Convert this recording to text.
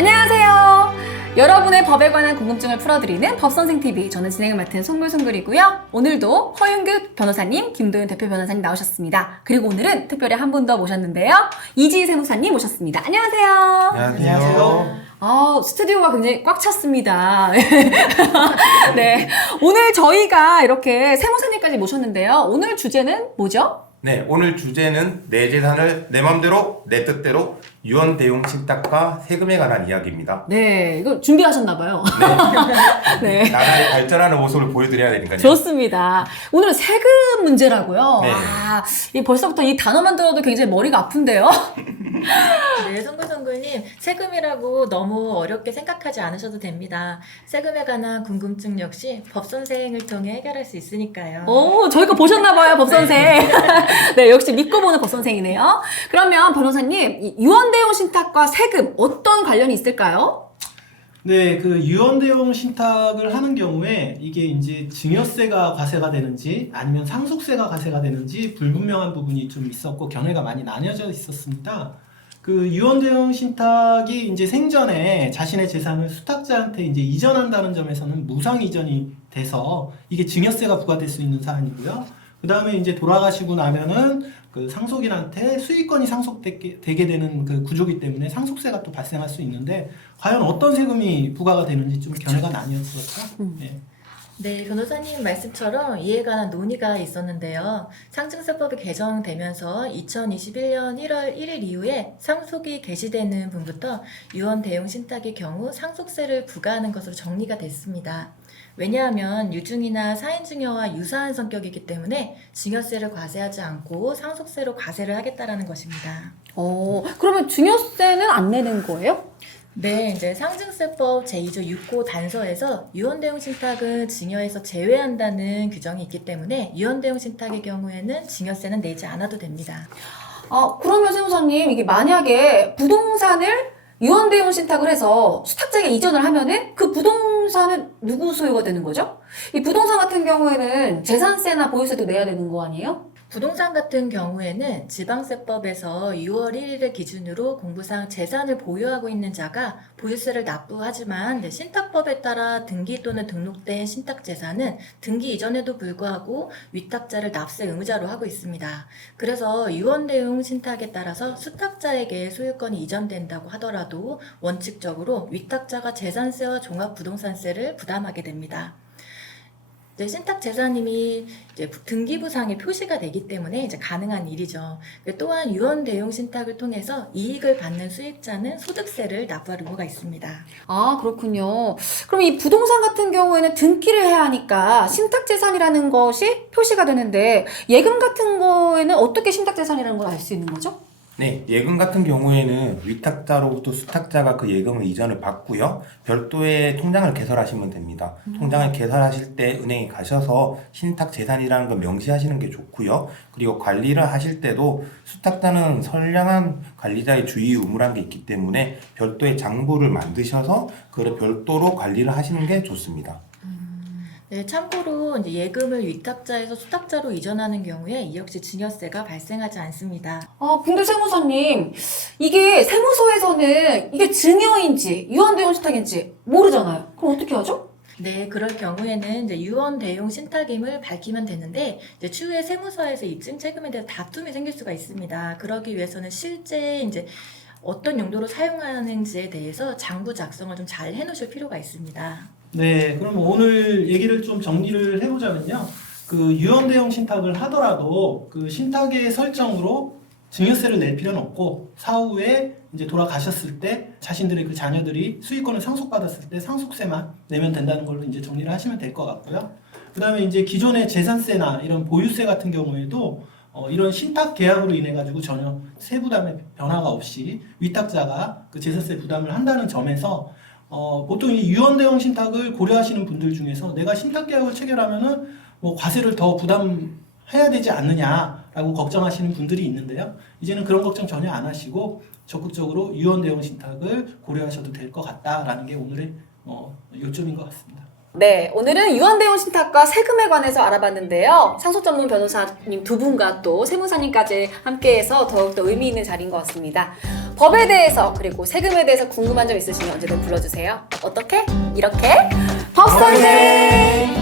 안녕하세요. 여러분의 법에 관한 궁금증을 풀어드리는 법선생TV, 저는 진행을 맡은 송글송글이고요. 오늘도 허윤규 변호사님, 김도윤 대표 변호사님 나오셨습니다. 그리고 오늘은 특별히 한 분 더 모셨는데요. 이지희 세무사님 모셨습니다. 안녕하세요. 안녕하세요. 스튜디오가 굉장히 꽉 찼습니다. 네, 오늘 저희가 이렇게 세무사님까지 모셨는데요. 오늘 주제는 뭐죠? 네, 오늘 주제는 내 재산을 내 맘대로 내 뜻대로 유언 대용 신탁과 세금에 관한 이야기입니다. 네, 이거 준비하셨나봐요. 네. 네. 나라의 발전하는 모습을 보여드려야 되니까요. 좋습니다. 오늘은 세금 문제라고요. 네. 이 벌써부터 이 단어만 들어도 굉장히 머리가 아픈데요. 네, 송글송글님, 세금이라고 너무 어렵게 생각하지 않으셔도 됩니다. 세금에 관한 궁금증 역시 법선생을 통해 해결할 수 있으니까요. 오, 저희가 보셨나봐요, 법선생. 네, 역시 믿고 보는 법선생이네요. 그러면 변호사님, 이 유언대용 신탁과 세금 어떤 관련이 있을까요? 네, 그 유언대용 신탁을 하는 경우에 이게 이제 증여세가 과세가 되는지 아니면 상속세가 과세가 되는지 불분명한 부분이 좀 있었고 견해가 많이 나뉘어져 있었습니다. 그 유언대용 신탁이 이제 생전에 자신의 재산을 수탁자한테 이제 이전한다는 점에서는 무상 이전이 돼서 이게 증여세가 부과될 수 있는 사안이고요. 그 다음에 이제 돌아가시고 나면은 그 상속인한테 수익권이 상속되게 되는 그 구조기 때문에 상속세가 또 발생할 수 있는데 과연 어떤 세금이 부과가 되는지 좀 견해가 나뉘었었죠. 네. 네, 변호사님 말씀처럼 이에 관한 논의가 있었는데요. 상증세법이 개정되면서 2021년 1월 1일 이후에 상속이 개시되는 분부터 유언 대용 신탁의 경우 상속세를 부과하는 것으로 정리가 됐습니다. 왜냐하면 유증이나 사인증여와 유사한 성격이기 때문에 증여세를 과세하지 않고 상속세로 과세를 하겠다라는 것입니다. 그러면 증여세는 안 내는 거예요? 네, 이제 상증세법 제2조 6호 단서에서 유언대용 신탁은 증여에서 제외한다는 규정이 있기 때문에 유언대용 신탁의 경우에는 증여세는 내지 않아도 됩니다. 그러면 세무사님, 이게 만약에 부동산을 유언대용 신탁을 해서 수탁자에게 이전을 하면은 그 부동산은 누구 소유가 되는 거죠? 이 부동산 같은 경우에는 재산세나 보유세도 내야 되는 거 아니에요? 부동산 같은 경우에는 지방세법에서 6월 1일을 기준으로 공부상 재산을 보유하고 있는 자가 보유세를 납부하지만 신탁법에 따라 등기 또는 등록된 신탁재산은 등기 이전에도 불구하고 위탁자를 납세 의무자로 하고 있습니다. 그래서 유언대용 신탁에 따라서 수탁자에게 소유권이 이전된다고 하더라도 원칙적으로 위탁자가 재산세와 종합부동산세를 부담하게 됩니다. 신탁 재산임이 이제 등기부상에 표시가 되기 때문에 이제 가능한 일이죠. 또한 유언 대용 신탁을 통해서 이익을 받는 수익자는 소득세를 납부할 의무가 있습니다. 그렇군요. 그럼 이 부동산 같은 경우에는 등기를 해야 하니까 신탁재산이라는 것이 표시가 되는데 예금 같은 거에는 어떻게 신탁재산이라는 걸 알 수 있는 거죠? 네, 예금 같은 경우에는 위탁자로부터 수탁자가 그 예금을 이전을 받고요. 별도의 통장을 개설하시면 됩니다. 통장을 개설하실 때 은행에 가셔서 신탁 재산이라는 걸 명시하시는 게 좋고요. 그리고 관리를 하실 때도 수탁자는 선량한 관리자의 주의 의무라는 게 있기 때문에 별도의 장부를 만드셔서 그걸 별도로 관리를 하시는 게 좋습니다. 네, 참고로 이제 예금을 위탁자에서 수탁자로 이전하는 경우에 이 역시 증여세가 발생하지 않습니다. 근데 세무사님, 이게 세무서에서는 이게 증여인지 유언대용 신탁인지 모르잖아요. 그럼 어떻게 하죠? 네, 그럴 경우에는 이제 유언 대용 신탁임을 밝히면 되는데 이제 추후에 세무서에서 입증 책임에 대해서 다툼이 생길 수가 있습니다. 그러기 위해서는 실제 이제 어떤 용도로 사용하는지에 대해서 장부 작성을 좀 잘 해놓으실 필요가 있습니다. 네, 그럼 오늘 얘기를 좀 정리를 해보자면요. 그 유언대용 신탁을 하더라도 그 신탁의 설정으로 증여세를 낼 필요는 없고 사후에 이제 돌아가셨을 때 자신들의 그 자녀들이 수익권을 상속받았을 때 상속세만 내면 된다는 걸로 이제 정리를 하시면 될 것 같고요. 그 다음에 이제 기존의 재산세나 이런 보유세 같은 경우에도 이런 신탁 계약으로 인해 가지고 전혀 세부담의 변화가 없이 위탁자가 그 재산세 부담을 한다는 점에서 보통 이 유언대용 신탁을 고려하시는 분들 중에서 내가 신탁 계약을 체결하면은 뭐 과세를 더 부담해야 되지 않느냐라고 걱정하시는 분들이 있는데요. 이제는 그런 걱정 전혀 안 하시고 적극적으로 유언대용 신탁을 고려하셔도 될 것 같다라는 게 오늘의 요점인 것 같습니다. 네, 오늘은 유언대용 신탁과 세금에 관해서 알아봤는데요. 상속 전문 변호사님 두 분과 또 세무사님까지 함께해서 더욱더 의미 있는 자리인 것 같습니다. 법에 대해서 그리고 세금에 대해서 궁금한 점 있으시면 언제든 불러주세요. 어떻게? 이렇게 법선생!